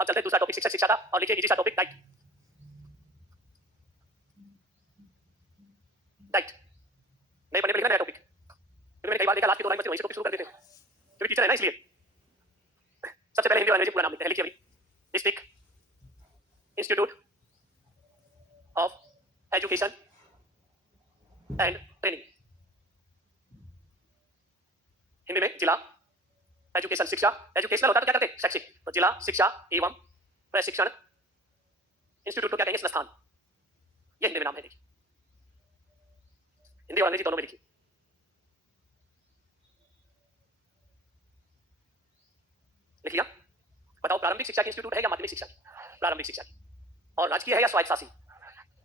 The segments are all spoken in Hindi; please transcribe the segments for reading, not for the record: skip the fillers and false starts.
अब चलते हैं दूसरा टॉपिक शिक्षक शिक्षा का, और लिखिए इजी सा टॉपिक डाइट। डाइट नए पढ़ने पे लिखना नया टॉपिक, क्योंकि मैंने कई बार देखा लास्ट के 2 लाइन बच्चे वहीं से टॉपिक शुरू कर देते हैं, क्योंकि टीचर है ना इसलिए। सबसे पहले हिंदी और अंग्रेजी पूरा नाम लिखते हैं, लिखिए अभी district institute of education and training, Hindi में जिला एजुकेशन शिक्षा, एजुकेशनल होता है तो क्या करते हैं शैक्षिक, तो जिला शिक्षा एवं प्रशिक्षण, इंस्टीट्यूट को क्या कहेंगे संस्थान, ये हिंदी में नाम है। देखिए हिंदी और अंग्रेजी दोनों में लिखिए। लिख लिया? बताओ प्रारंभिक शिक्षा की इंस्टीट्यूट है या माध्यमिक शिक्षा की? प्रारंभिक शिक्षा की। और राजकीय है या स्वायत्त शासी?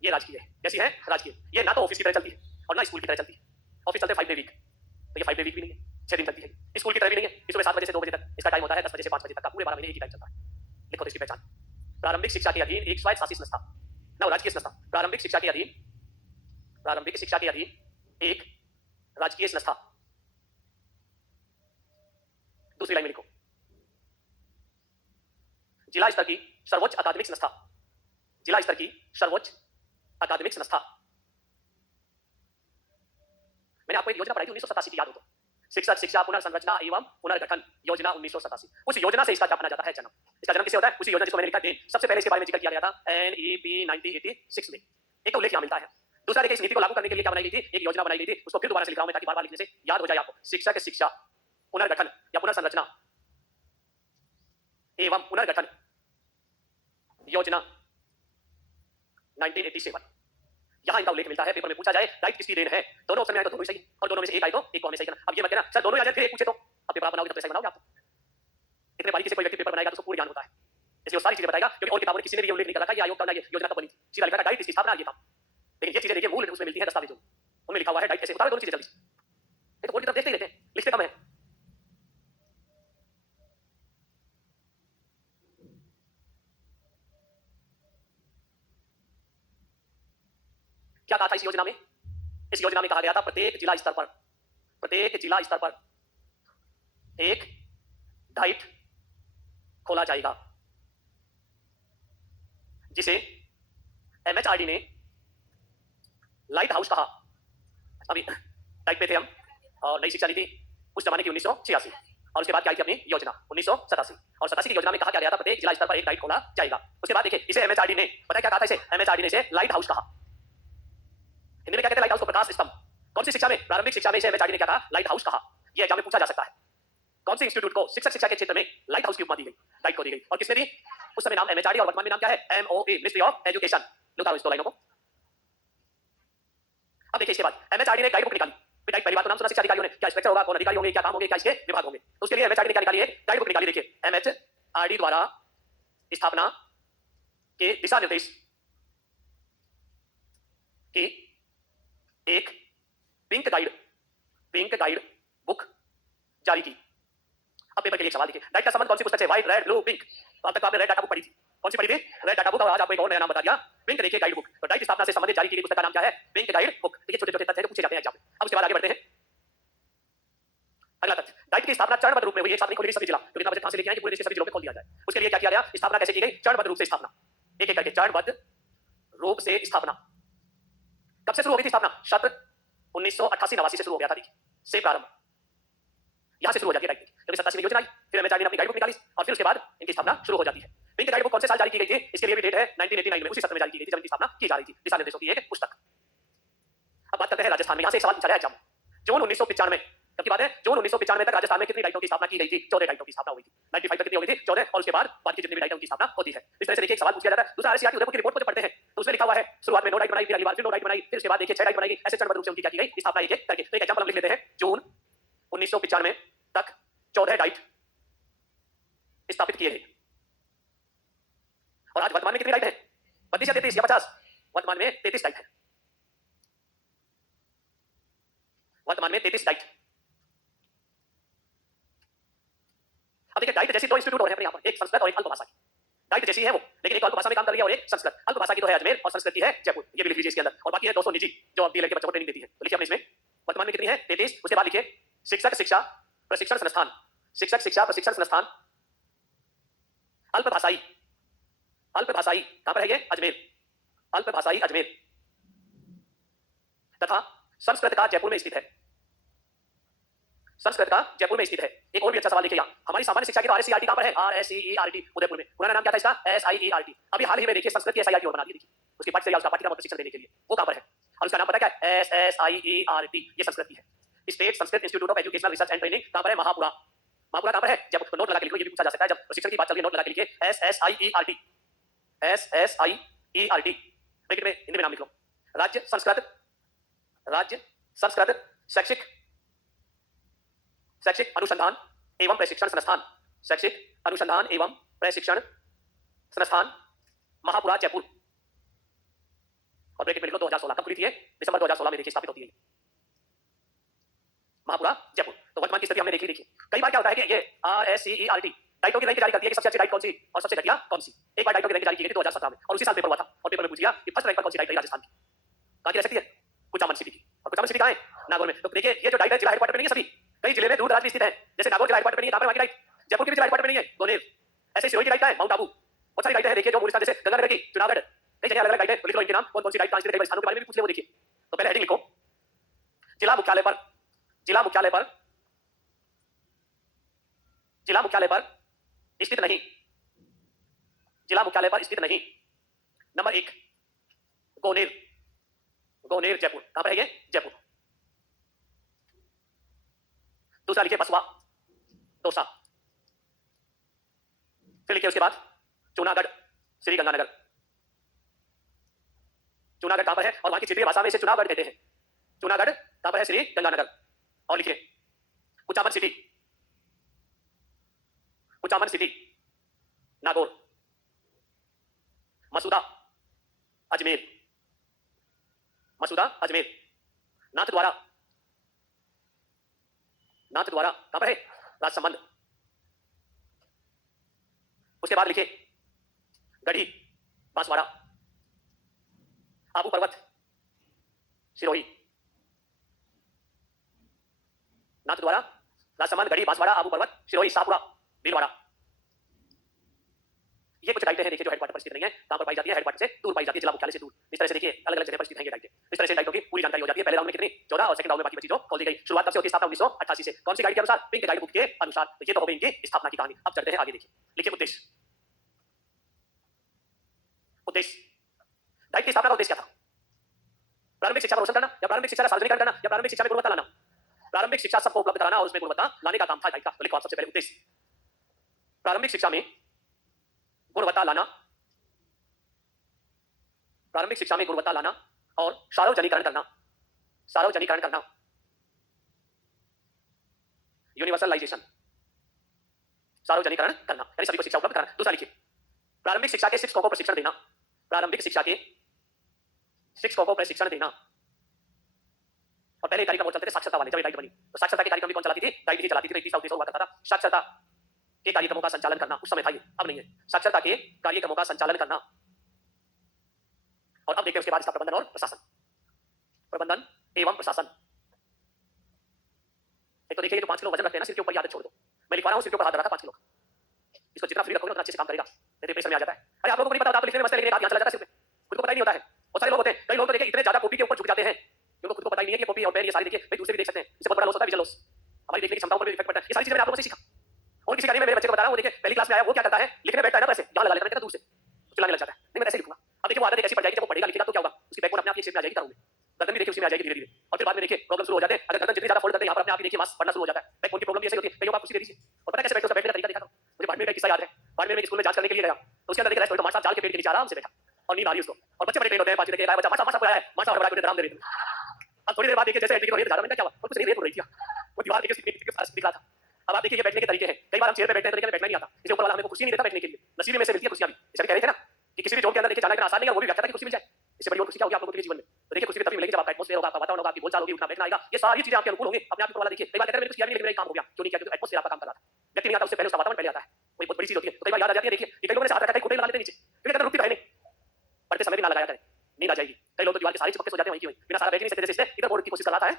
ये राजकीय है। कैसी है? राजकीय। ये ना तो ऑफिस की तरह चलती है और ना स्कूल की तरह चलती है। ऑफिस चलते 5 डे वीक, तो ये 5 डे वीक भी नहीं है, 6 दिन चलती है। स्कूल की तरह भी नहीं है, सुबह 7 बजे से 2 बजे तक इसका टाइम होता है, 10 बजे से 5 बजे तक का, पूरे 12 महीने एक ही टाइम चलता है। लिखो तो इसकी पहचान। प्रारंभिक शिक्षा के अधीन एक स्वायत्त शासी संस्था, ना राजकीय संस्था, प्रारंभिक शिक्षा के अधीन, प्रारंभिक शिक्षा के अधीन एक राजकीय संस्था। दूसरी लाइन में लिखो जिला स्तर की सर्वोच्च अकादमिक संस्था, जिला स्तर की सर्वोच्च अकादमिक संस्था। मैंने आपको एक योजना पढ़ाई थी 1987 की, याद हो तो, शिक्षक शिक्षा पुनर्संरचना एवं पुनर्गठन योजना 1987। उस योजना से इसका क्या माना जाता है जन्म। इसका जन्म किससे होता है? उसी योजना जिसको मैंने लिखा देन, सबसे पहले इसके बारे में जिक्र किया गया था NEP 1986 में, एक तो उल्लेख यहां मिलता है। दूसरा देखिए इस नीति को लागू करने के लिए क्या बनाई गई थी, एक योजना बनाई गई थी, उसको फिर दोबारा से लिख रहा हूं मैं ताकि बार-बार लिखने से याद हो जाए आपको। शिक्षक शिक्षा पुनर्गठन या पुनर्संरचना एवं पुनर्गठन योजना 1987, यहां इनका उल्लेख मिलता है। पेपर में पूछा जाए डाइट किसकी देन है, दोनों ऑप्शन में आए तो दोनों ही सही, और दोनों में से एक आए तो एक को हमें सही करना। अब ये मत कहना सर दोनों आ जाए फिर एक पूछे तो, अब पेपर आप बनाओगे तब तो सही बनाओगे आप। इतने बारीकी से कोई व्यक्ति पेपर बनाएगा तो उसको पूरी ज्ञान होता है, इसलिए वो सारी चीजें बताएगा, क्योंकि और किताबों में किसी ने भी उल्लेख नहीं करा था ये आयोग का योजना कब बनी थी, सीधा लिखा था डाइट इसकी स्थापना ये था। लेकिन ये चीजें देखिए मूल उसमें मिलती है दस्तावेजों, उनमें लिखा हुआ है डाइट कैसे होता है, दोनों चीजें जल्दी। ये तो बोर्ड की तरफ देखते ही रहते हैं, लिखते कम है। क्या कहा था इस योजना में? इस योजना में कहा गया था प्रत्येक जिला स्तर पर, प्रत्येक जिला स्तर पर एक डाइट खोला जाएगा, जिसे MHRD ने लाइट हाउस कहा। अभी डाइट पे थे हम, और नई शिक्षा नीति उस जमाने की 1986, और उसके बाद क्या आई थी अपनी योजना 1987, और 87 की योजना में कहा क्या गया था प्रत्येक जिला स्तर पर एक डाइट खोला जाएगा। उसके बाद देखिए इसे MHRD ने, पता है क्या कहा था इसे? MHRD ने इसे लाइट हाउस कहा। हिंदी में क्या कहते हैं लाइट हाउस को? प्रकाश स्तंभ। कौन सी शिक्षा में? प्रारंभिक शिक्षा में इसे MHRD ने क्या कहा? लाइट हाउस कहा। यह एग्जाम में पूछा जा सकता है। कौन सी इंस्टीट्यूट को शिक्षक शिक्षा के क्षेत्र में लाइट हाउस की उपमा दी गई, डाइट को दी गई, और किसने दी? उस समय नाम MHRD और वर्तमान में नाम क्या है? MOE, ministry of education. उतारो इस दो लाइनों को। अब देखिए इसके बाद MHRD ने गाइड बुक निकाली। डाइट पहली बार तो नाम सुना शिक्षा अधिकारियों ने, क्या इंस्पेक्टर होगा, कौन अधिकारी होंगे, क्या काम होंगे, क्या इसके विभाग होंगे, तो उसके लिए MHRD ने क्या निकाली है? गाइड बुक निकाली। देखिए MHRD द्वारा स्थापना के दिशा निर्देश की एक पिंक गाइड बुक जारी की। अब पेपर के लिए सवाल देखिए, डाइट का संबंध कौन सी पुस्तक से? White, red, blue, pink. अब तक आपने रेड डाटा बुक पढ़ी थी, कौन सी पढ़ी थी? Red data book. और आज आपको एक और नया नाम बता दिया, पिंक देखिए गाइड बुक। तो डाइट स्थापना से संबंधित जारी की गई पुस्तक का नाम क्या है? Pink guide book. देखिए छोटे छोटे तथ्य पूछे जाते हैं एग्जाम में। अब उसके बाद आगे बढ़ते हैं। अगला तथ्य, डाइट की स्थापना चरणबद्ध रूप में हुई। एक साथ नहीं खोली सभी जिला, क्योंकि इतना बजट कहां से लेके आए कि पूरे देश के सभी जिलों में खोल दिया जाए। उसके लिए क्या किया गया? स्थापना कैसे की गई? चरणबद्ध रूप से स्थापना, एक एक करके चरणबद्ध रूप से स्थापना। कब से शुरू हो गई थी स्थापना? सत्र 1988-89 से शुरू हो गया था। देखिए से प्रारंभ यहां से शुरू हो जाती है डाइट, क्योंकि 87 में योजना आई, फिर MHRD ने अपनी गाइड बुक निकाली, और फिर उसके बाद इनकी स्थापना शुरू हो जाती है। पिंक गाइड बुक कौन से साल जारी की गई थी? इसके लिए भी डेट है 1989 में, उसी सत्र में जारी की गई थी जब इनकी स्थापना की जा रही थी। दिशा निर्देशों की एक पुस्तक। अब बात करते हैं राजस्थान में। यहां से एक सवाल पूछा गया एग्जाम, जून 1995 कब की बात है? जून 1995 तक राजस्थान में कितनी डाइटों की स्थापना की गई थी? 14 डाइटों की स्थापना हुई थी। 95 तक कितनी हो गई थी? 14, और उसके बाद की जितनी भी डाइटों की स्थापना होती है। इस तरह से देखिए एक सवाल पूछा जाता है। दूसरा RCR की उदयपुर की रिपोर्ट को जब पढ़ते हैं तो उसमें लिखा हुआ है शुरुआत में 9 डाइट बनाई, फिर अगली बार फिर 9 डाइट बनाई, फिर उसके बाद देखिए 6 डाइट बनाई, ऐसे चरणबद्ध रूप से उनकी क्या की गई? स्थापना एक एक करके। तो एक एग्जांपल हम लिख लेते हैं, जून 1995 तक 14 डाइट स्थापित किए गए, और आज वर्तमान में कितनी डाइट है? 32 या 33 या 50? वर्तमान में 33 डाइट है, वर्तमान में 33 डाइट। अब देखिए डाइट जैसी दो इंस्टीट्यूट और है अपने यहाँ पर, एक संस्कृत और एक अल्प भाषा की। डाइट जैसी है वो, लेकिन एक अल्प भाषा में काम कर रही है और एक संस्कृत। अल्प भाषा की तो है अजमेर और संस्कृत की है जयपुर, ये भी लिख लीजिए इसके अंदर। और बाकी है 200 निजी जो अब DLED के बच्चों को ट्रेनिंग देती है। तो लिखिए हमने इसमें वर्तमान में कितनी है? 33। उसके बाद लिखिए शिक्षक शिक्षा प्रशिक्षण संस्थान, शिक्षक शिक्षा प्रशिक्षण संस्थान अल्प भाषाई अल्पभाषाई कहां पर है ये? अजमेर। अल्पभाषाई अजमेर। तथा संस्कृत का जयपुर में स्थित है। संस्कृत का जयपुर में स्थित है। एक और भी अच्छा सवाल लिखिए यहाँ, हमारी सामान्य शिक्षा की तो आरएससीईआरटी कहां पर है? आरएससीईआरटी उदयपुर में। पुराना नाम क्या था इसका? एसआईईआरटी। अभी हाल ही में देखिए संस्कृत की एसआईआरटी और बना दी, देखिए उसकी पाठ्य या उसका पाठ्यक्रम और प्रशिक्षण देने के लिए, वो कहां पर है? और उसका नाम पता क्या है? एसएसआईईआरटी। ये संस्कृत की है। State Sanskrit institute of educational research and training कहां पर है? महापुरा। महापुरा कहां पर है? जयपुर। नोट लगा के लिखो, ये भी पूछा जा सकता है जब प्रशिक्षण की बात चल रही है, नोट लगा के लिखिए एसएसआईईआरटी। एसएसआईईआरटी ब्रैकेट में हिंदी में नाम लिख लो। राज्य संस्कृत, राज्य संस्कृत शैक्षिक शैक्षिक अनुसंधान एवं प्रशिक्षण संस्थान, शैक्षिक अनुसंधान एवं प्रशिक्षण संस्थान महापुरा जयपुर। और ब्रैकेट में लिखो 2016 कब खुली थी? दिसंबर 2016 में देखिए स्थापित होती है महापुरा जयपुर। तो वर्तमान की स्थिति हमने देखी। कई बार क्या होता है कि ये आरएससीईआरटी डाइटो की रैंक जारी करती है कि सबसे अच्छी डाइट कौन सी और सबसे घटिया कौन सी। एक बार डाइटो की रैंक जारी की गई थी 2017 में और उसी साल पेपर हुआ था और पेपर में पूछ लिया कि फर्स्ट रैंक पर कौन सी डाइट रही राजस्थान की? कहां की रह सकती है? कुचामन सिटी की। और कुचामन सिटी कहां है? नागौर में। तो देखिए ये जो डाइट है जिला हेडक्वार्टर पे नहीं है, सभी कई जिले में दूर दराज में स्थित है। जैसे नागौर जिला हेडक्वार्टर पे नहीं है, कहां पर वहां की डाइट? जयपुर के भी जिला हेडक्वार्टर पे नहीं है, गोनेर। ऐसे सिरोही की डाइट है माउंट आबू। बहुत सारी डाइट है देखिए जो मूल स्थान जैसे गंगानगर की, जूनागढ़, कई जगह अलग-अलग डाइट है। लिख लो इनके नाम, कौन-कौन सी डाइट कहां स्थित है, कई स्थानों के बारे में भी पूछ ले, वो देखिए। तो पहले हेडिंग लिखो, जिला मुख्यालय पर, जिला मुख्यालय पर, जिला मुख्यालय पर स्थित नहीं, जिला मुख्यालय पर स्थित नहीं। नंबर 1 गोनेर, गोनेर जयपुर। कहां पर है ये? जयपुर। दूसरा लिखिए बसवा, दौसा। फिर लिखिए उसके बाद जूनागढ़, श्री गंगानगर। जूनागढ़ कहां पर है और वहां की क्षेत्रीय भाषा में इसे चुनावगढ़ कहते हैं। जूनागढ़ कहां पर है? श्री गंगानगर। और लिखिए कुचामन सिटी, कुचामन सिटी नागौर। मसूदा अजमेर, मसूदा अजमेर। नाथद्वारा, नाथद्वारा कहां पर है? राजसमंद। उसके बाद लिखिए गढ़ी बांसवाड़ा, आबू पर्वत सिरोही। नाथद्वारा, राजसमंद, गढ़ी, बांसवाड़ा, आबू पर्वत सिरोही, शाहपुरा, भीलवाड़ा। ये कुछ डाइटें हैं देखिए जो हेडक्वार्टर पर स्थित नहीं है। कहां पर पाई जाती है? हेडक्वार्टर से दूर पाई जाती है, जिला मुख्यालय से दूर। इस तरह से देखिए अलग अलग जगह पर स्थित हैं ये डाइटें। इस तरह से डाइटों की पूरी जानकारी हो जाती है। पहले राउंड में कितनी? 14 और सेकंड राउंड में बाकी बची जो खोल दी गई। शुरुआत कब से होती है? स्थापना 1988 से। कौन सी गाइड के अनुसार? पिंक गाइड बुक के अनुसार। तो ये तो हो गई इनकी स्थापना की कहानी। अब चलते हैं आगे, देखिए लिखिए उद्देश्य। उद्देश्य, डाइट की स्थापना का उद्देश्य क्या था? प्रारंभिक शिक्षा को रोशन करना या प्रारंभिक शिक्षा का सार्वजनिकरण करना या प्रारंभिक शिक्षा में गुणवत्ता लाना? प्रारंभिक शिक्षा सबको उपलब्ध कराना और उसमें गुणवत्ता लाने का काम था डाइट का। तो लिखो आप सबसे पहले उद्देश्य, प्रारंभिक शिक्षा में गुणवत्ता लाना, प्रारंभिक शिक्षा में गुणवत्ता लाना और सार्वजनिकरण करना, सार्वजनिकरण करना, यूनिवर्सलाइजेशन, सार्वजनिकरण करना यानी सभी को शिक्षा उपलब्ध कराना। दूसरा लिखिए प्रारंभिक शिक्षा के शिक्षकों को प्रशिक्षण देना, प्रारंभिक शिक्षा के शिक्षकों को प्रशिक्षण देना। और पहले कार्यक्रम और चलते थे साक्षरता वाले, जब डाइट बनी तो साक्षरता के कार्यक्रम भी कौन चलाती थी? डाइट ही चलाती थी। तो तीसरा उद्देश्य हुआ करता था साक्षरता के कार्यक्रमों का संचालन करना। उस समय था ये, अब नहीं है। साक्षरता के कार्यक्रमों का संचालन करना। और अब देखते हैं उसके बाद इसका प्रबंधन और प्रशासन, प्रबंधन एवं प्रशासन। एक तो देखिए जो 5 किलो वजन रखते हैं ना सिर के ऊपर, आदत छोड़ दो। मैं लिखवा रहा हूं सिर के ऊपर हाथ धरा था 5 किलो। इसको जितना फ्री रखोगे उतना अच्छे से काम करेगा, नहीं तो प्रेशर में आ जाता है। अरे आप लोगों को नहीं पता होता, आप लिखने में मस्त है लेकिन हाथ यहां चला जाता है सिर पे, खुद को पता ही नहीं होता है। बहुत सारे लोग होते हैं, कई लोग तो देखिए इतने ज्यादा कॉपी के ऊपर झुक जाते हैं क्योंकि खुद को पता ही नहीं है कि कॉपी और पेन ये सारे देखिए भाई दूसरे भी देख सकते हैं। इससे बहुत बड़ा लॉस होता है, विजन लॉस। हमारी देखने की क्षमताओं पर भी इफेक्ट पड़ता है। ये सारी चीजें मैंने आप लोगों से सीखा और किसी कार्य में मेरे बच्चे को बता रहा हूं। वो देखिए पहली क्लास में आया, वो क्या करता है लिखने बैठता है ना, पैसे यहां लगा लेता है दूर से, चिल्लाने लग जाता है नहीं मैं ऐसे लिखूंगा। अब देखिए वो आदत ऐसी पड़ जाएगी, जब वो पढ़ेगा लिखेगा तो क्या होगा, उसकी बैकबोन अपने आप शेप में आ जाएगी, करूंगे गर्दन भी देखिए उसी में आ जाएगी धीरे धीरे। और फिर बाद में देखिए प्रॉब्लम शुरू हो जाते हैं। अगर गर्दन जितनी ज्यादा फोल्ड करते हैं यहाँ पर अपने आप ही देखिए मांस बढ़ना शुरू हो जाता है। बैकबोन की प्रॉब्लम भी ऐसी होती है। कहीं आप कुछ दे दीजिए और पता कैसे बैठे, उसका बैठने का तरीका देखा था मुझे। बाड़मेर का किस्सा याद है। बाड़मेर में स्कूल में जांच करने के लिए गया तो उसके अंदर देखिए रेस्ट तो मास्टर जाल के पेट के नीचे आराम से बैठा और नींद आ रही उसको। और बच्चे बड़े ट्रेन होते हैं, 5 बजे के बच्चा मास्टर मास्टर आया है, मास्टर बड़ा आराम दे रही थी। अब थोड़ी देर बाद देखिए जैसे एंट्री हो रही है, ज्यादा मिनट क्या हुआ और कुछ नहीं रेत हो रही थी, वो दीवार देखिए दिख रहा था। अब आप देखिए ये बैठने के तरीके हैं। कई बार हम चेयर पे बैठते हैं तो देखिए बैठना नहीं आता, इससे ऊपर वाला हमें कुर्सी नहीं देता बैठने के लिए, नसीब में से मिलती है कुर्सियां भी। जैसे कह रहे थे ना कि किसी भी जॉब के अंदर देखिए जाना इतना आसान नहीं है, वो भी व्याख्या था कि कुर्सी मिल जाए। इससे बड़ी और कुर्सी क्या होगी आप लोगों के जीवन में? तो देखिए कुर्सी भी तभी मिलेगी जब आपका एटमॉस्फेयर होगा, आपका वातावरण होगा, आपकी बोलचाल होगी, उठना बैठना आएगा, ये सारी चीजें आपके अनुकूल होंगी। अपने आप को वाला देखिए कई बार कहते हैं मेरे कुछ किया नहीं लेकिन मेरा काम हो गया, क्यों नहीं किया? क्योंकि एटमॉस्फेयर आपका काम कर रहा था। व्यक्ति नहीं आता उससे पहले उसका वातावरण पहले आता है, वही बहुत बड़ी चीज होती है। तो कई बार याद आ जाती है देखिए कि कई लोगों ने हाथ रखा है खोटे लगा लेते नीचे क्योंकि रुकती रहे नहीं, पढ़ते समय भी ना लगाया करें, नींद आ जाएगी। कई लोग तो दीवार के सारे चिपक के सो जाते हैं वहीं की वहीं, बिना सारा बैठ नहीं सकते। जैसे इधर बोर्ड की कोशिश कर रहा था,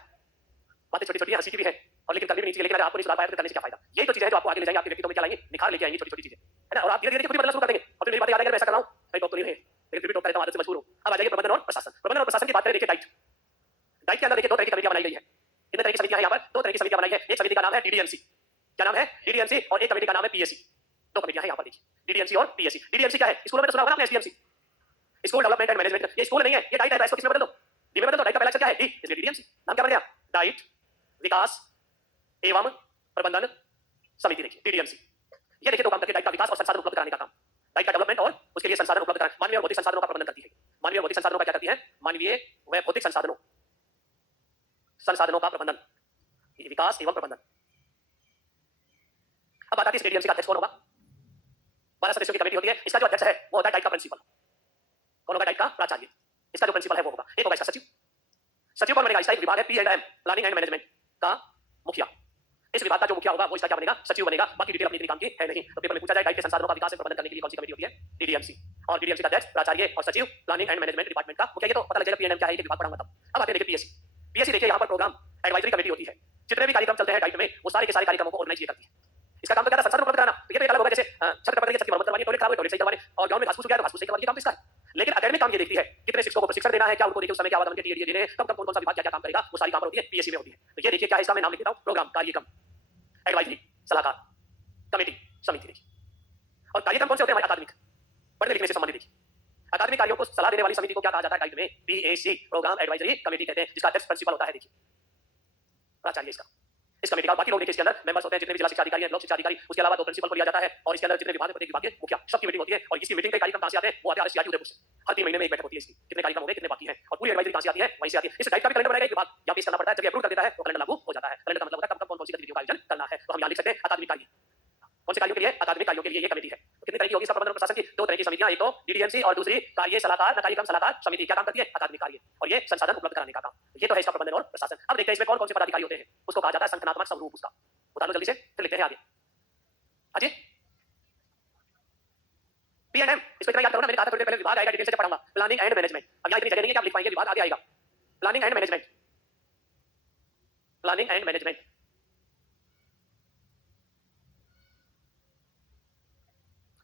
बातें छोटी छोटी हंसी की भी है और लेकिन करनी भी नहीं चाहिए। लेकिन अगर आपको नहीं सुधार पाया तो करने से क्या फायदा? यही तो चीजें हैं जो आपको आगे ले जाएंगे, आपके व्यक्तित्व में क्या लाएंगे, निखार लेके आएंगे छोटी छोटी चीजें, है ना। और आप धीरे धीरे खुद ही बदलना शुरू कर देंगे। और फिर मेरी बातें याद है, मैं ऐसा कर रहा हूं देखें, एक समिति का नाम है डीडीएमसी। क्या नाम है? डीडीएमसी। और एक कमेटी का नाम है पीएससी। दो कमेटियां हैं यहाँ पर देखिए, डीडीएमसी और पीएससी। डीडीएमसी क्या है? स्कूलों में तो सुना होगा ना आपने, SDMC, school development and management. ये स्कूल नहीं है, ये डाइट है, इसको किसमें बदल दो, डी में बदल दो। डाइट का पहला अक्षर क्या है? डी, इसलिए डीडीएमसी। नाम क्या बन गया? डाइट विकास एवं प्रबंधन समिति। देखिए डीडीएमसी, ये देखिए दो काम करके डाइट का विकास और संसाधन उपलब्ध कराने का काम, डाइट का डेवलपमेंट और उसके लिए संसाधन उपलब्ध कराना। मानवीय और भौतिक संसाधनों का प्रबंधन करती है। मानवीय और भौतिक संसाधनों का क्या करती है? मानवीय व भौतिक संसाधनों का प्रबंधन, विकास एवं प्रबंधन। अब बात आती है डीडीएमसी का अध्यक्ष कौन होगा? 12 सदस्यों की कमेटी होती है, इसका जो अध्यक्ष है वो होता है डाइट का प्रिंसिपल। कौन होगा? डाइट का प्राचार्य। इसका जो प्रिंसिपल है वो होगा, एक होगा इसका सचिव। सचिव कौन बनेगा? इसका एक विभाग है P&M, प्लानिंग एंड मैनेजमेंट का मुखिया। इस विभाग का जो मुखिया होगा वो इसका क्या बनेगा? सचिव बनेगा। बाकी डिटेल अपनी इतनी काम की है नहीं, तो पेपर में पूछा जाए डाइट के संसाधनों का विकास एवं प्रबंधन करने के लिए कौन सी कमेटी होती है? डीडीएमसी। और डीडीएमसी का अध्यक्ष प्राचार्य और सचिव प्लानिंग एंड मैनेजमेंट डिपार्टमेंट का मुखिया। ये तो पता लग जाएगा P&M क्या है, ये विभाग पढ़ाऊंगा तब। अब आते हैं देखिए पीएससी। पीएससी देखिए यहाँ पर प्रोग्राम एडवाइजरी कमेटी होती है। जितने भी कार्यक्रम चलते हैं डाइट में वो सारे के सारे कार्यक्रमों को ऑर्गेनाइज करती है। इसका काम तो क्या था? संसाधन उपलब्ध कराना। तो ये तो एक अलग होगा, जैसे छत कपड़ के छत की मरम्मत करवानी, टॉयलेट खराब है टॉयलेट सही करवाने, और गांव में घास फूस हो गया तो घास फूस सही करवाने, काम तो इसका है। लेकिन एकेडमिक काम ये देखती है कितने शिक्षकों को प्रशिक्षण देना है, क्या उनको देखिए उस समय क्या वातावरण के टीए देने, कब कौन सा विभाग क्या क्या काम करेगा, वो सारी काम होती है पीएससी में होती है। तो ये देखिए क्या है, इसका मैं नाम लिख देता हूं, प्रोग्राम कार्यक्रम एडवाइजरी सलाहकार कमेटी समिति। देखिए और कार्यक्रम कौन से होते हैं? हमारे अकादमिक, पढ़ने लिखने से संबंधित। देखिए अकादमिक कार्यों को सलाह देने वाली समिति को क्या कहा जाता है डाइट में? पीएसी, प्रोग्राम एडवाइजरी कमेटी कहते हैं, जिसका अध्यक्ष प्रिंसिपल होता है। देखिए प्राचार्य इसका, इस कमेटी का। बाकी लोग देखिए इसके अंदर मेंबर्स होते हैं, जितने भी जिला शिक्षा अधिकारी हैं, ब्लॉक शिक्षा अधिकारी, उसके अलावा दो प्रिंसिपल को लिया जाता है, और इसके अंदर जितने विभाग हैं प्रत्येक विभाग के मुखिया, सबकी मीटिंग होती है। और इसकी मीटिंग के कार्यक्रम कहां से आते हैं? वो आते हैं RSTI उदयपुर से। हर 3 महीने में एक बैठक होती है इसकी, कितने कार्यक्रम हो गए, कितने बाकी हैं, और पूरी एडवाइजरी कहां से आती है? वहीं से आती है। इस डाइट का भी कैलेंडर बनाएगा एक विभाग, या पेश करना पड़ता है, जब ये अप्रूव कर देता है तो कैलेंडर लागू हो जाता है। कैलेंडर का मतलब होता है कब कब कौन सी गतिविधियों का आयोजन करना है। तो हम यहां लिख सकते हैं अकादमिक कार्य। कौन से कार्यों के लिए? अकादमिक कार्यों के लिए ये कमेटी है। तो कितनी तरह की होगी इसका प्रबंधन प्रशासन की? 2 तरह की समितियां, एक तो डीडीएमसी और दूसरी कार्य सलाहकार कार्यक्रम सलाहकार समिति। क्या काम करती है? अकादमिक कार्य, और ये संसाधन उपलब्ध कराने का काम। ये तो है इसका प्रबंधन और प्रशासन। अब देखते हैं इसमें कौन कौन से पदाधिकारी होते हैं। उसको कहा जाता है संगठनात्मक स्वरूप। उसका उदाहरण जल्दी से फिर लिखते हैं आगे। अजय P&M, इसको इतना याद करो ना, मैंने कहा था थोड़ी देर पहले विभाग आएगा, डिटेल से जब पढ़ाऊंगा। Planning and management. अब यहां इतनी जगह नहीं है कि आप लिख पाएंगे, विभाग आगे आएगा। Planning and management, planning and management.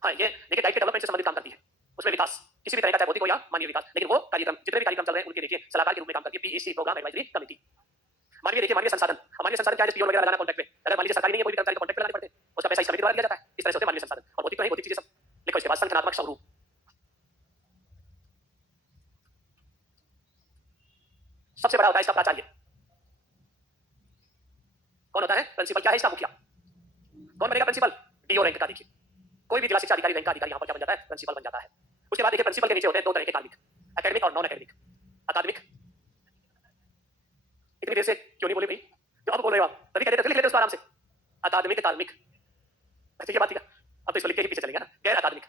हाँ ये देखिए डाइट के डेवलपमेंट से संबंधित काम करती है, उसमें विकास किसी भी तरह का, चाहे भौतिक हो या मानवीय विकास। लेकिन वो कार्यक्रम जितने भी कार्यक्रम चल रहे हैं उनके देखिए सलाहकार के रूप में काम करती है पीएससी, प्रोग्राम एडवाइजरी कमेटी। मानवीय देखिए, मानवीय संसाधन, मानवीय संसाधन क्या है? पीओ वगैरह लगाना कॉन्ट्रैक्ट में, अगर मान लीजिए सरकारी नहीं है कोई भी कर्मचारी कॉन्ट्रैक्ट पे लगाने पड़ते हैं, उसका पैसा इस समिति द्वारा दिया जाता है। इस तरह से होते हैं मानवीय संसाधन। और भौतिक तो नहीं, भौतिक चीजें सब लिखो इसके बाद। संगठनात्मक स्वरूप, सबसे बड़ा होता है इसका प्राचार्य। कौन होता है? प्रिंसिपल। क्या है इसका? मुखिया। कौन बनेगा प्रिंसिपल? डीओ रैंक का। देखिए कोई भी जिला शिक्षा अधिकारी रैंक का अधिकारी यहाँ पर क्या बन जाता है? प्रिंसिपल बन जाता है। उसके बाद देखिए प्रिंसिपल के नीचे होते हैं 2 तरह के कार्मिक, एकेडमिक और नॉन एकेडमिक। अकादमिक, इतनी देर से क्यों नहीं बोले भाई? जो अब बोल रहे हो आप तभी कहते थे, लिख लेते उसको आराम से। अकादमिक कार्मिक, अच्छा ये बात ठीक है। अब तो इसको लिख के ही पीछे चलेंगे ना। गैर अकादमिक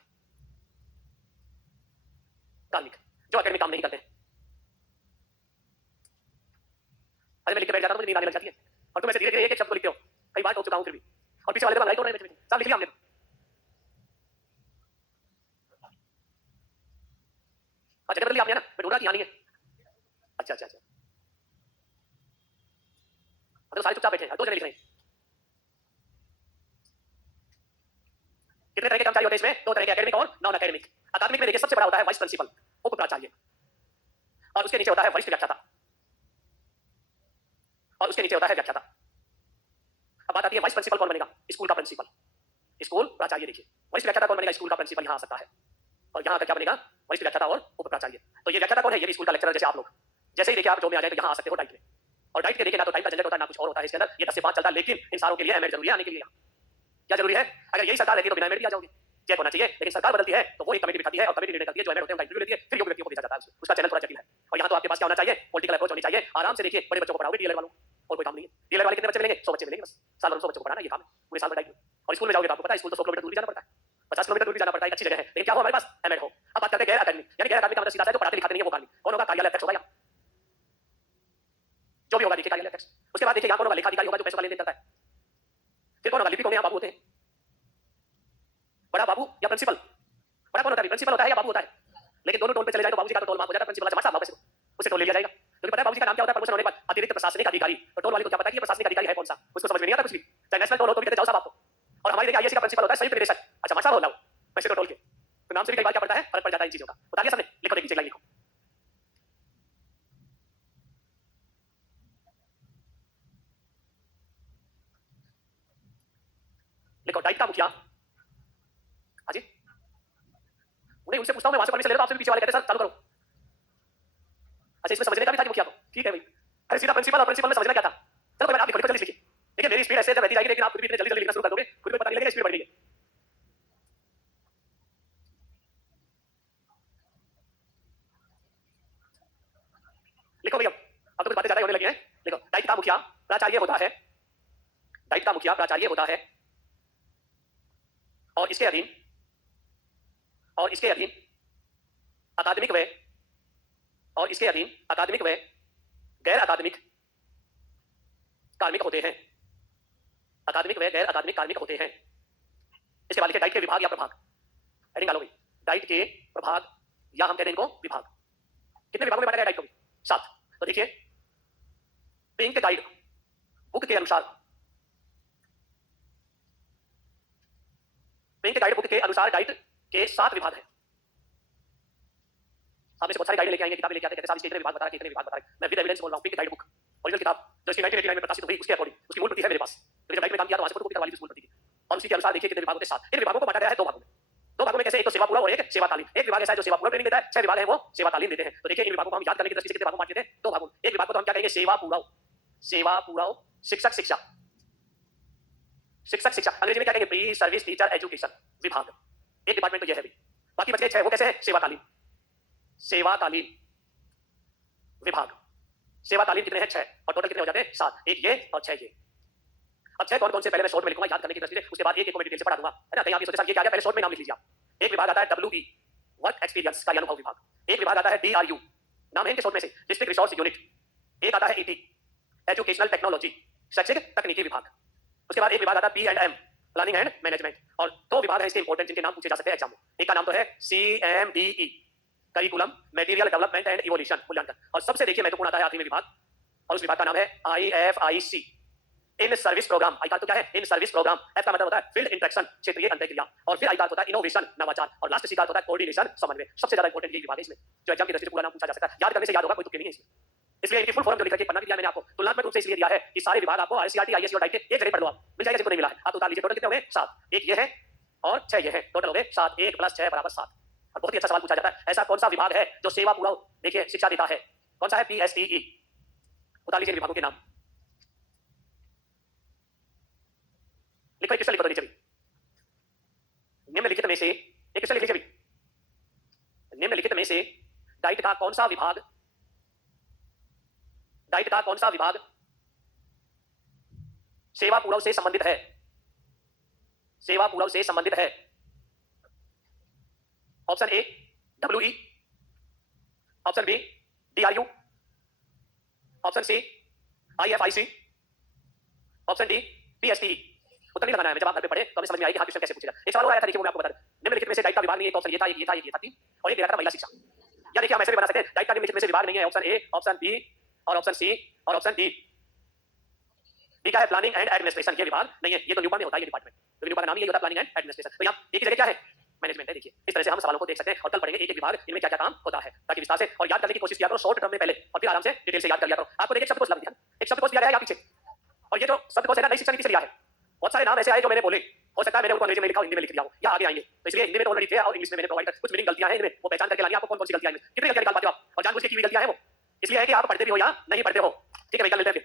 कार्मिक, जो एकेडमिक काम नहीं करते हैं। अरे मैं लिख के बैठ जाता हूं, मुझे नींद आने लग जाती है, और तुम ऐसे धीरे धीरे एक एक शब्द को लिखते हो। कई बार टोक चुका हूं फिर भी, और पीछे वाले तो लाइट हो रहे हैं, सब लिख लिया हमने। अच्छा जगह बदल लिया आपने ना, मैं ढूंढ रहा कि यहाँ नहीं है। अच्छा अच्छा अच्छा, तो सारे चुपचाप बैठे हैं, 2 जने लिख रहे हैं। कितने तरह के कर्मचारी होते हैं इसमें? 2 तरह के, एकेडमिक और नॉन एकेडमिक। अकादमिक में देखिए सबसे बड़ा होता है वाइस प्रिंसिपल, उप प्राचार्य, और उसके नीचे होता है वरिष्ठ व्याख्याता, और उसके नीचे होता है व्याख्याता। अब बात आती है वाइस प्रिंसिपल कौन बनेगा? स्कूल का प्रिंसिपल, स्कूल प्राचार्य। देखिए वरिष्ठ व्याख्याता कौन बनेगा? स्कूल का प्रिंसिपल यहाँ आ सकता है। और यहाँ का क्या बनेगा? वरिष्ठ व्याख्याता और उप प्राचार्य। तो ये व्याख्याता कौन है? ये भी स्कूल का लेक्चरर, जैसे आप लोग। जैसे ही देखिए आप जॉब में आ जाए तो यहाँ आ सकते हो डाइट में। और डाइट के देखिए ना तो टाइम का झंझट होता है ना कुछ और होता है इसके अंदर। ये 10 से 5 चलता है, लेकिन इन सारों के लिए एमएड जरूरी है आने के लिए। क्या जरूरी है? अगर यही सरकार रहती तो बिना एमएड भी आ जाओगे, चेक होना चाहिए। लेकिन सरकार बदलती है तो वो एक कमेटी बिठाती है, और कमेटी निर्णय करती है, जो एमएड होते हैं उनका इंटरव्यू लेती है, फिर योग्य व्यक्तियों को भेजा जाता है। उसका चैनल थोड़ा जटिल है। और यहाँ तो आपके पास क्या होना चाहिए? पॉलिटिकल अप्रोच होनी चाहिए। आराम से देखिए बड़े बच्चों को पढ़ाओगे डीएलएड वालों, और कोई काम नहीं है। डीएलएड वाले कितने बच्चे मिलेंगे? 100 बच्चे मिलेंगे बस। साल भर 100 बच्चों को पढ़ाना, ये काम है पूरे साल में डाइट में। और स्कूल में जाओगे तो आपको पता है स्कूल तो 100 किलोमीटर दूर भी जाना पड़ता है, 50 किलोमीटर दूर भी जाना पड़ता है। अच्छी जगह है, लेकिन क्या हो हमारे पास? एमएड हो। अब बात करते हैं गैर अकादमिक, यानी गैर अकादमिक का मतलब सीधा है जो पढ़ाते लिखाते नहीं है, वो कार्मिक। कौन होगा? कार्यालय अध्यक्ष होगा, या जो भी होगा देखिए कार्यालय अध्यक्ष। उसके बाद देखिए यहाँ कौन होगा? लेखाधिकारी होगा, जो पैसों का लेन देन करता है। फिर कौन होगा? लिपिक होंगे, यहाँ बाबू होते हैं। बड़ा बाबू या प्रिंसिपल? बड़ा कौन होता है? प्रिंसिपल होता है या बाबू होता है? लेकिन दोनों टोल पे चले जाए तो बाबूजी का तो टोल माफ हो जाता है, प्रिंसिपल जमा साहब वापस उससे टोल ले लिया जाएगा। क्योंकि पता है बाबूजी का नाम क्या होता है प्रमोशन होने के बाद? अतिरिक्त प्रशासनिक अधिकारी। तो टोल वाले को क्या पता है कि ये प्रशासनिक अधिकारी है कौन सा? उसको समझ में नहीं आता कुछ भी। चाहे नेशनल टोल हो तो भी कहते जाओ साहब आपको। और हमारे देखिए आईएससी का प्रिंसिपल होता है संयुक्त निदेशक। अच्छा मास्टर हो लाओ पैसे तो टोल के, तो नाम से भी कई बार क्या पड़ता है? फर्क पड़ जाता है इन चीजों का। बता दिया सबने? लिखो देखिए, लाइन लिखो। डाइट का मुखिया, हाँ जी, उन्हें उनसे पूछता हूँ, मैं वहां से परमिशन ले रहा हूँ, आपसे भी पीछे वाले कहते हैं सर चालू करो। अच्छा, इसमें समझने का भी था कि मुखिया को, ठीक है भाई। अरे सीधा प्रिंसिपल, और प्रिंसिपल में समझना क्या था? चलो कोई बात, आप लिखो, जल्दी लिखिए। देखिए मेरी स्पीड ऐसे जब बढ़ती जाएगी, लेकिन आप खुद भी इतने जल्दी जल्दी लिखना शुरू कर दोगे, खुद को पता नहीं लगेगा स्पीड बढ़ गई है। लिखो भैया, अब तो कुछ बातें ज्यादा होने लगी हैं। लिखो, डाइट का मुखिया प्राचार्य होता है, डाइट का मुखिया प्राचार्य होता है, और इसके अधीन, और इसके अधीन अकादमिक व, और इसके अधीन अकादमिक व गैर अकादमिक कार्मिक होते हैं, अकादमिक व गैर अकादमिक कार्मिक होते हैं। इसके बाद लिखिए डाइट के विभाग या प्रभाग, हेडिंग डालो भाई, डाइट के प्रभाग, या हम कहते हैं इनको विभाग। कितने विभागों में बांटा गया डाइट को? 7। तो देखिए, पिंक गाइड बुक के अनुसार, पिंक गाइड बुक के अनुसार डाइट के 7 विभाग हैं। आप में से बहुत सारी गाइड लेके आएंगे, किताबें लेके आते हैं, कहते हैं साहब इसके इतने विभाग बता रहे हैं, इतने विभाग बता रहे हैं। मैं विद एविडेंस बोल रहा हूं, पिंक गाइड बुक ओरिजिनल किताब जो इसकी 1989 में प्रकाशित हुई, उसके अकॉर्डिंग उसकी मूल प्रति है मेरे पास, तो जब डाइट में काम किया तो वहां से फोटोकॉपी करवा ली थी मूल प्रति की, और उसी के अनुसार देखिए कितने विभागों के 7। इन विभागों को बांटा गया है 2 भागों में। 2 भागों में कैसे? एक तो सेवा पूरा और एक सेवा तालीम। एक विभाग ऐसा है जो सेवा पूरा ट्रेनिंग देता है, 6 विभाग है वो सेवा तालीम देते हैं। तो देखिए इन विभागों को हम याद करने की दृष्टि से कितने भागों में बांट देते हैं? 2 भागों में। एक विभाग को तो हम क्या कहेंगे? सेवा पूरा, सेवा पूरा शिक्षक शिक्षा, शिक्षक शिक्षा अंग्रेजी में क्या कहेंगे? प्री सर्विस टीचर एजुकेशन विभाग। एक डिपार्टमेंट तो यह है भी। बाकी बच गए 6, वो कैसे है? सेवा तालीम, सेवा तालीम विभाग। सेवा तालीम कितने हैं? 6, और टोटल कितने हो जाते हैं? 7। एक ये और 6 ये। अब 6 कौन कौन से पहले मैं शॉर्ट में लिखूंगा याद करने की दृष्टि से, उसके बाद एक एक को मैं डिटेल से पढ़ा दूंगा, है ना? कहीं आप ये सोचे सर ये क्या आ गया, पहले शॉर्ट में नाम लिख लीजिए आप। एक विभाग आता है WE वर्क एक्सपीरियंस का अनुभव विभाग। एक विभाग आता है DRU, नाम है इनके शॉर्ट में से, डिस्ट्रिक्ट रिसोर्स यूनिट। एक आता है ET एजुकेशनल टेक्नोलॉजी, शैक्षिक तकनीकी विभाग। उसके बाद एक विभाग आता है P&M प्लानिंग एंड मैनेजमेंट। और 2 विभाग हैं इसके इंपॉर्टेंट जिनके नाम पूछे जा सकते हैं एग्जाम में। एक का नाम तो है CMDE curriculum material development and evolution मूल्यांकन, और सबसे देखिए महत्वपूर्ण आता है आखिरी में विभाग, और उस विभाग का नाम है IFIC इन सर्विस प्रोग्राम। आई का तो क्या है? In service programme. एफ का मतलब होता है फील्ड इंटरेक्शन, क्षेत्रीय अंतःक्रिया, और फिर आई का होता है इनोवेशन नवाचार, और लास्ट सी का होता है कोऑर्डिनेशन समन्वय। सबसे ज्यादा इंपॉर्टेंट ये विभाग है इसमें, जो एग्जाम की दृष्टि से पूरा नाम पूछा जा सकता है, याद करने से याद होगा, कोई तुक्के नहीं है इसमें। इसलिए इनकी फुल फॉर्म जो लिख रखी है पन्ना भी दिया मैंने आपको, तुलनात्मक रूप से इसलिए दिया है कि सारे विभाग आपको ICRT ISC और डाइट के एक जगह पढ़ लो, आप मिल जाएगा, जिनको नहीं मिला है आप उतार लीजिए। टोटल कितने हो गए? 7। एक ये है और 6 ये है, टोटल हो गए 7। 1 + 6 = 7। और बहुत ही अच्छा सवाल पूछा जाता है, ऐसा कौन सा विभाग है जो सेवा पूरा देखिए शिक्षा देता है? कौन सा है? PSTE। उतार लीजिए विभागों के नाम, लिखो क्वेश्चन लिखो तो नीचे भी। निम्नलिखित में से एक क्वेश्चन लिख लीजिए भी। निम्नलिखित में से डाइट का कौन सा विभाग, डाइट का कौन सा विभाग सेवा पूर्व से संबंधित है? सेवा पूर्व से संबंधित है। Option A WE, option B DRU, option C IFIC, option D PSTE। उत्तर नहीं लगाना है, जब आप घर पे पढ़े तो हमें समझ में आएगी हाँ क्वेश्चन कैसे पूछेगा। एक सवाल और आया था, देखिए वो मैं आपको बता दूं। निम्नलिखित में से डाइट का विभाग नहीं है, एक ऑप्शन ये था, एक ये था, एक ये था, 3, और एक दिया था महिला शिक्षा। या देखिए हम ऐसे भी बना सकते हैं, डाइट का निम्नलिखित में से विभाग नहीं है, ऑप्शन ए, ऑप्शन बी, और ऑप्शन सी, और ऑप्शन डी। डी का है प्लानिंग एंड एडमिनिस्ट्रेशन, ये विभाग नहीं है, ये तो न्यूपा में होता है ये डिपार्टमेंट, तो न्यूपा का नाम ही होता है प्लानिंग एंड एडमिनिस्ट्रेशन। तो यहाँ एक ही जगह क्या है? मैनेजमेंट है। देखिए इस तरह से हम सवालों को देख सकते हैं, और कल पढ़ेंगे एक एक विभाग इनमें क्या क्या काम होता है, ताकि विस्तार से और याद करने की कोशिश किया करो शॉर्ट टर्म में पहले, और फिर आराम से डिटेल से याद कर लिया करो। आपको देखिए शब्दकोश लग दिया, एक शब्दकोश दिया गया है यहाँ पीछे, और ये जो शब्दकोश है ना नई शिक्षा नीति से लिया है। बहुत सारे नाम ऐसे आए जो मैंने बोले, हो सकता है मैंने उनको अंग्रेजी में लिखा, हिंदी में लिख दिया हो, या आगे आएंगे, तो इसलिए हिंदी में तो ऑलरेडी थे और इंग्लिश में मैंने प्रोवाइड कर, कुछ मीनिंग गलतियां हैं इनमें, वो पहचान करके लानी, आपको कौन कौन सी गलतियां हैं, कितनी गलतियां निकाल पाते हो आप, और जानबूझ के की हुई गलतियां हैं वो, इसलिए है कि आप पढ़ते भी हो या नहीं पढ़ते हो। ठीक है, कल मिलते हैं फिर।